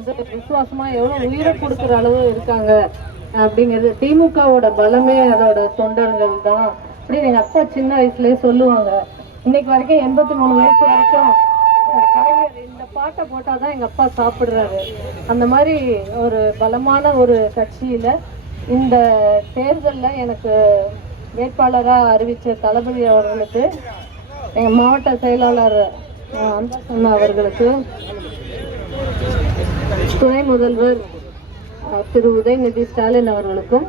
வந்து விசுவாசமா எவ்வளவு உயிரை கொடுக்குற அளவு இருக்காங்க அப்படிங்கிறது. திமுகவோட பலமே அதோட தொண்டர்கள் தான் அப்படின்னு எங்க அப்பா சின்ன வயசுலயே சொல்லுவாங்க. இன்னைக்கு வரைக்கும் 83 வயசு வரைக்கும் கலைஞர் இந்த பாட்டை போட்டாதான் எங்க அப்பா சாப்பிடுறாரு. அந்த மாதிரி ஒரு பலமான ஒரு கட்சியில இந்த தேர்தலில் எனக்கு வேட்பாளராக அறிவித்த தளபதி அவர்களுக்கு, எங்கள் மாவட்ட செயலாளர் அன்பரசன் அவர்களுக்கு, துணை முதல்வர் திரு உதயநிதி ஸ்டாலின் அவர்களுக்கும்,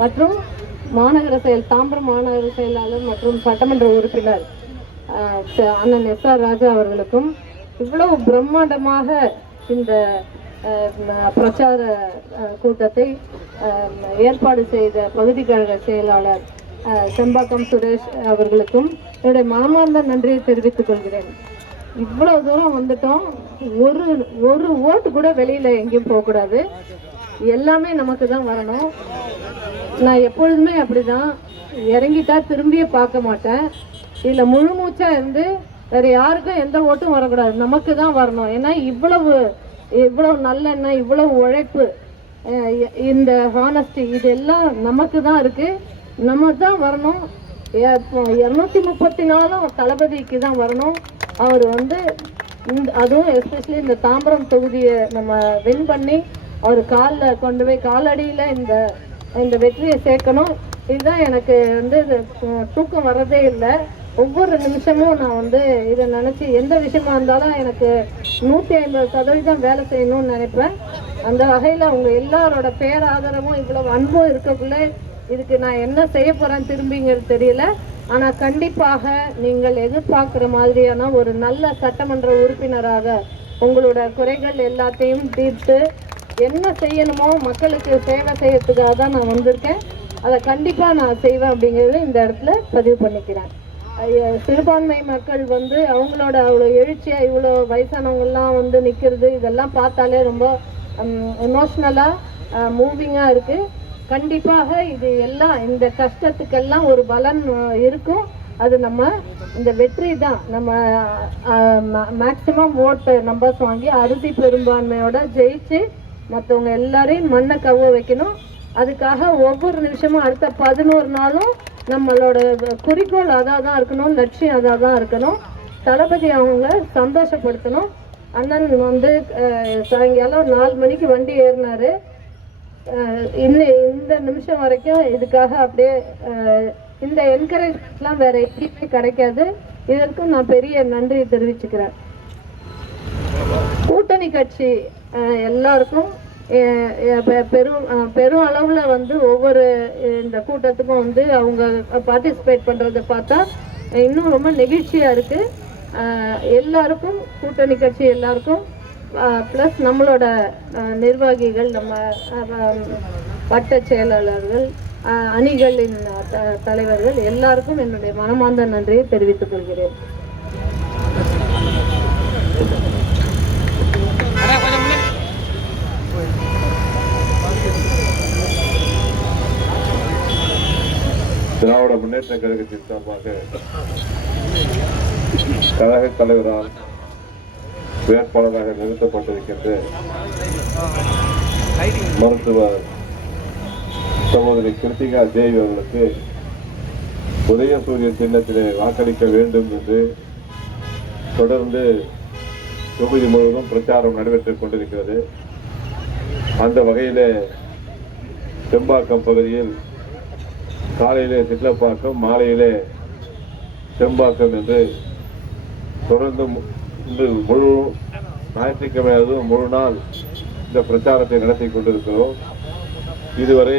மற்றும் தாம்பரம் மாநகர செயலாளர் மற்றும் சட்டமன்ற உறுப்பினர் அண்ணன் எஸ்.ஆர். ராஜா அவர்களுக்கும், இவ்வளவு பிரம்மாண்டமாக இந்த பிரச்சார கூட்டத்தை ஏற்பாடு செய்த பகுதி கழக செயலாளர் செம்பாக்கம் சுரேஷ் அவர்களுக்கும் என்னுடைய மனமார்ந்த நன்றியை தெரிவித்துக் கொள்கிறேன். இவ்வளவு தூரம் வந்துட்டோம். ஒரு ஓட்டு கூட வெளியில எங்கேயும் போகக்கூடாது. எல்லாமே நமக்கு தான் வரணும். நான் எப்பொழுதுமே அப்படிதான், இறங்கிட்டா திரும்பியே பார்க்க மாட்டேன். இதுல முழு மூச்சா இருந்து வேற யாருக்கும் எந்த ஓட்டும் வரக்கூடாது, நமக்கு தான் வரணும். ஏன்னா இவ்வளவு நல்லெண்ணெய், இவ்வளவு உழைப்பு, இந்த ஹானஸ்டி, இதெல்லாம் நமக்கு தான் இருக்கு. நம்ம தான் வரணும். 234 தளபதிக்கு தான் வரணும். அவர் வந்து அதுவும் எஸ்பெஷலி இந்த தாம்பரம் தொகுதியை நம்ம வின் பண்ணி அவர் காலில் கொண்டு போய் காலடியில் இந்த வெற்றியை சேர்க்கணும். இதுதான் எனக்கு வந்து தூக்கம் வர்றதே இல்லை. ஒவ்வொரு நிமிஷமும் நான் வந்து இதை நினச்சி எந்த விஷயமா இருந்தாலும் எனக்கு 150% வேலை செய்யணும்னு நினைப்பேன். அந்த வகையில் அவங்க எல்லாரோட பேராதரவும் இவ்வளவு அன்பும் இருக்கக்குள்ள இதுக்கு நான் என்ன செய்ய போகிறேன் திரும்பிங்கிறது தெரியல. ஆனால் கண்டிப்பாக நீங்கள் எதிர்பார்க்குற மாதிரியான ஒரு நல்ல சட்டமன்ற உறுப்பினராக உங்களோட குறைகள் எல்லாத்தையும் தீர்த்து என்ன செய்யணுமோ மக்களுக்கு சேவை செய்யறதுக்காக தான் நான் வந்திருக்கேன். அதை கண்டிப்பாக நான் செய்வேன் அப்படிங்கிறது இந்த இடத்துல பதிவு பண்ணிக்கிறேன். சிறுபான்மை மக்கள் வந்து அவங்களோட அவ்வளோ எழுச்சியாக இவ்வளோ வயசானவங்கெல்லாம் வந்து நிற்கிறது, இதெல்லாம் பார்த்தாலே ரொம்ப எமோஷ்னலாக மூவிங்காக இருக்குது. கண்டிப்பாக இது எல்லாம் இந்த கஷ்டத்துக்கெல்லாம் ஒரு பலன் இருக்கும். அது நம்ம இந்த வெற்றி தான். நம்ம மேக்சிமம் ஓட்டு நம்பர்ஸ் வாங்கி அறுதி பெரும்பான்மையோட ஜெயிச்சு மற்றவங்க எல்லாரையும் மண்ணை கவ வைக்கணும். அதுக்காக ஒவ்வொரு நிமிஷமும் அடுத்த 11 நாளும் நம்மளோட குறிக்கோள் அதாக தான் இருக்கணும், லட்சியம் அதாக தான் இருக்கணும். தளபதி அவங்க சந்தோஷப்படுத்தணும். அண்ணன் வந்து சாயங்காலம் 4 மணிக்கு வண்டி ஏறினாரு. இந்த நிமிஷம் வரைக்கும் இதுக்காக அப்படியே இந்த என்கரேஜ்மெண்ட்லாம் வேற எங்கேயுமே கிடைக்காது. இதற்கும் நான் பெரிய நன்றி தெரிவிச்சுக்கிறேன். கூட்டணி கட்சி எல்லாருக்கும் பெரும் அளவில் வந்து ஒவ்வொரு இந்த கூட்டத்துக்கும் வந்து அவங்க பார்ட்டிசிபேட் பண்ணுறதை பார்த்தா இன்னும் ரொம்ப நெகிழ்ச்சியாக இருக்குது. எல்லாருக்கும் கூட்டணி கட்சி எல்லாருக்கும் ப்ளஸ் நம்மளோட நிர்வாகிகள், நம்ம வட்ட செயலாளர்கள், அணிகளின் தலைவர்கள் எல்லாருக்கும் என்னுடைய மனமார்ந்த நன்றியை தெரிவித்துக் கொள்கிறேன். திராவிட முன்னேற்ற கழகத்தின் சார்பாக கழக தலைவரால் வேட்பாளராக நிறுத்தப்பட்டிருக்கின்ற மருத்துவர் சகோதரி கிருத்திகா தேவி அவர்களுக்கு உதயசூரிய சின்னத்திலே வாக்களிக்க வேண்டும் என்று தொடர்ந்து தொகுதி முழுவதும் பிரச்சாரம் நடைபெற்றுக் கொண்டிருக்கிறது. அந்த வகையிலே செம்பாக்கம் பகுதியில் காலையிலே சிட்லப்பாக்கம், மாலையிலே செம்பாக்கம் என்று தொடர்ந்து இன்று முழு ஞாயிற்றுக்கிழமை முழு நாள் இந்த பிரச்சாரத்தை நடத்தி கொண்டிருக்கிறோம். இதுவரை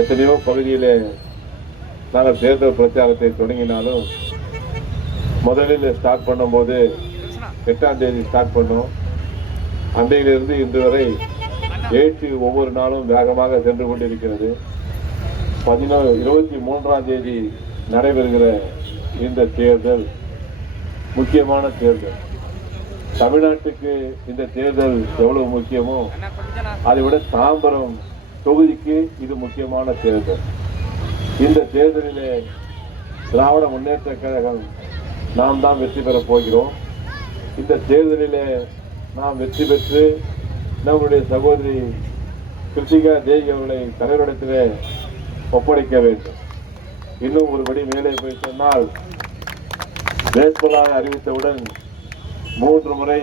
எத்தனையோ பகுதியிலே நாங்கள் தேர்தல் பிரச்சாரத்தை தொடங்கினாலும் முதலில் ஸ்டார்ட் பண்ணும்போது 8ஆம் தேதி ஸ்டார்ட் பண்ணோம். அன்றையிலிருந்து இன்று வரை ஏற்றி ஒவ்வொரு நாளும் வேகமாக சென்று கொண்டிருக்கிறது. 23ஆம் தேதி நடைபெறுகிற இந்த தேர்தல் முக்கியமான தேர்தல். தமிழ்நாட்டுக்கு இந்த தேர்தல் எவ்வளவு முக்கியமோ அதை விட தாம்பரம் தொகுதிக்கு இது முக்கியமான தேர்தல். இந்த தேர்தலிலே திராவிட முன்னேற்ற கழகம் நாம் தான் வெற்றி பெறப் போகிறோம். இந்த தேர்தலிலே நாம் வெற்றி பெற்று நம்முடைய சகோதரி கிருத்திகா தேவி அவர்களை தலைவரிடத்திலே ஒப்படைக்க வேண்டும். இன்னும் ஒருபடி மேலே போய் சொன்னால், வேட்பாளராக அறிவித்தவுடன் 3 முறை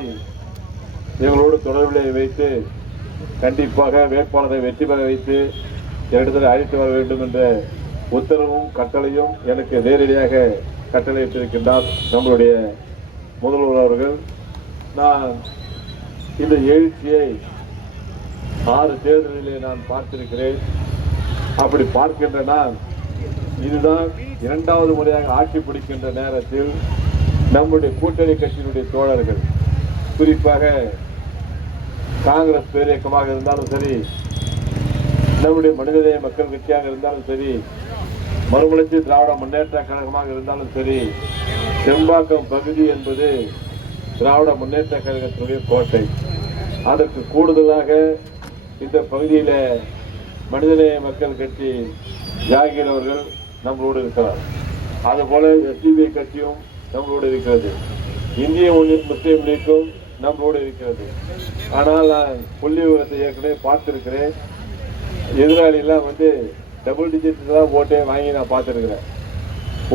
எங்களோடு தொடர்பிலே வைத்து கண்டிப்பாக வேட்பாளரை வெற்றி பெற வைத்து இடத்தில் அழைத்து வர வேண்டும் என்ற உத்தரவும் கட்டளையும் எனக்கு நேரடியாக கட்டளையிட்டிருக்கின்றார் நம்மளுடைய முதல்வர் அவர்கள். நான் இந்த எழுச்சியை 6 தேர்தலிலே நான் பார்த்திருக்கிறேன். அப்படி பார்க்கின்ற நான் இதுதான் 2வது முறையாக ஆட்சி பிடிக்கின்ற நேரத்தில் நம்முடைய கூட்டணி கட்சியினுடைய தோழர்கள், குறிப்பாக காங்கிரஸ் பேரியக்கமாக இருந்தாலும் சரி, நம்முடைய மனிதநேய மக்கள் கட்சியாக இருந்தாலும் சரி, மறுமலர்ச்சி திராவிட முன்னேற்ற கழகமாக இருந்தாலும் சரி, செம்பாக்கம் பகுதி என்பது திராவிட முன்னேற்ற கழகத்தினுடைய கோட்டை. அதற்கு கூடுதலாக இந்த பகுதியில மனிதநேய மக்கள் கட்சி ஜாகீர் அவர்கள் நம்மளோடு இருக்கிறார். அதுபோல எஸ்டிபி கட்சியும் நம்மளோடு இருக்கிறது. இந்திய முஸ்லீம் லீக்கும் நம்மளோடு இருக்கிறது. ஆனால் நான் புள்ளி விவரத்தை ஏற்கனவே பார்த்திருக்கிறேன். எதிராளிலாம் டபுள் டிஜிட் தான் ஓட்டே வாங்கி நான் பார்த்துருக்கிறேன்.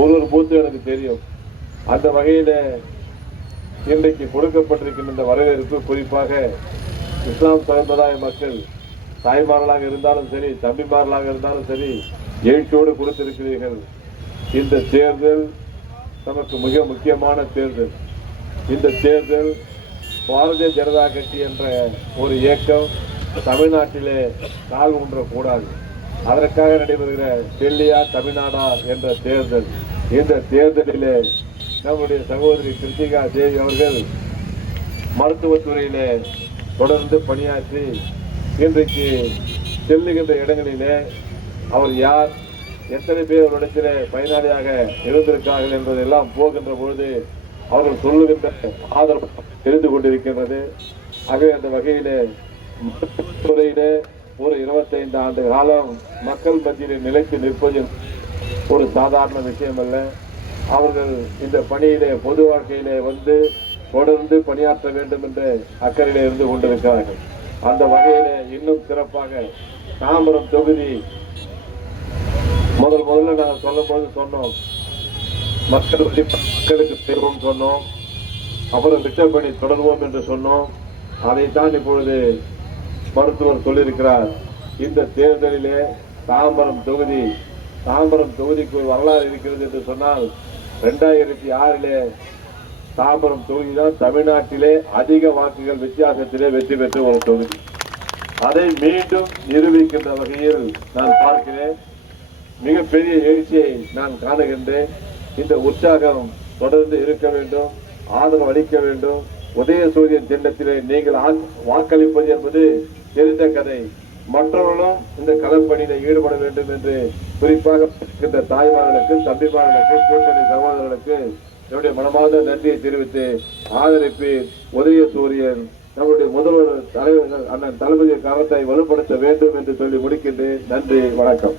ஒரு பூத்து எனக்கு தெரியும். அந்த வகையில் இன்றைக்கு கொடுக்கப்பட்டிருக்கின்ற இந்த வரவேற்பு, குறிப்பாக இஸ்லாம் சமுதாய மக்கள் தாய்மார்களாக இருந்தாலும் சரி, தம்பிமார்களாக இருந்தாலும் சரி, எழுச்சியோடு கொடுத்திருக்கிறீர்கள். இந்த தேர்தல் நமக்கு மிக முக்கியமான தேர்தல். இந்த தேர்தல் பாரதிய ஜனதா கட்சி என்ற ஒரு இயக்கம் தமிழ்நாட்டிலே கால் ஊன்றக்கூடாது. அதற்காக நடைபெறுகிற டெல்லியா தமிழ்நாடா என்ற தேர்தல். இந்த தேர்தலிலே நம்முடைய சகோதரி கிருத்திகா தேவி அவர்கள் மருத்துவத்துறையிலே தொடர்ந்து பணியாற்றி இன்றைக்கு செல்லுகின்ற இடங்களிலே அவர் யார், எத்தனை பேர் அவரிடத்திலே பயனாளியாக இருந்திருக்கார்கள் என்பதெல்லாம் போகின்ற பொழுது அவர்கள் சொல்லுகின்ற ஆதரவு தெரிந்து கொண்டிருக்கின்றது. ஆகவே அந்த வகையிலே துறையிலே ஒரு 25 ஆண்டு காலம் மக்கள் மத்தியில் நிலைத்து நிற்பது ஒரு சாதாரண விஷயம் அல்ல. அவர்கள் இந்த பணியிலே பொது வாழ்க்கையிலே தொடர்ந்து பணியாற்ற வேண்டும் என்ற அக்கறையிலே இருந்து கொண்டிருக்கிறார்கள். அந்த வகையிலே இன்னும் சிறப்பாக தாம்பரம் தொகுதி முதல்ல நாங்கள் சொல்லும் போது சொன்னோம், மக்களுக்கு தேர்வோம் சொன்னோம், அப்புறம் திட்டப் பணி தொடர்வோம் என்று சொன்னோம். அதைத்தான் இப்பொழுது மருத்துவர் சொல்லியிருக்கிறார். இந்த தேர்தலிலே தாம்பரம் தொகுதிக்கு ஒரு வரலாறு இருக்கிறது என்று சொன்னால், 2006 தாம்பரம் தொகுதி தான் தமிழ்நாட்டிலே அதிக வாக்குகள் வித்தியாசத்திலே வெற்றி பெற்ற ஒரு தொகுதி. அதை மீண்டும் நிரூபிக்கின்ற வகையில் நான் பார்க்கிறேன். மிகப்பெரிய எழுச்சியை நான் காணுகின்றேன். இந்த உற்சாகம் தொடர்ந்து இருக்க வேண்டும், ஆதரவு அளிக்க வேண்டும். உதயசூரியன் சின்னத்திலே நீங்கள் வாக்களிப்பது என்பது தெரிந்த கதை. மற்றவர்களும் இந்த களப்பணியில் ஈடுபட வேண்டும் என்று குறிப்பாக இந்த தாய்மார்களுக்கு, தம்பிமார்களுக்கு, கூட்டணி சகோதரர்களுக்கு என்னுடைய மனமார்ந்த நன்றியை தெரிவித்து ஆதரிப்பு உதயசூரியன் நம்முடைய முதல்வர் தலைவர் அண்ணன் தளபதி கரத்தை வலுப்படுத்த வேண்டும் என்று சொல்லி முடிக்கின்றேன். நன்றி, வணக்கம்.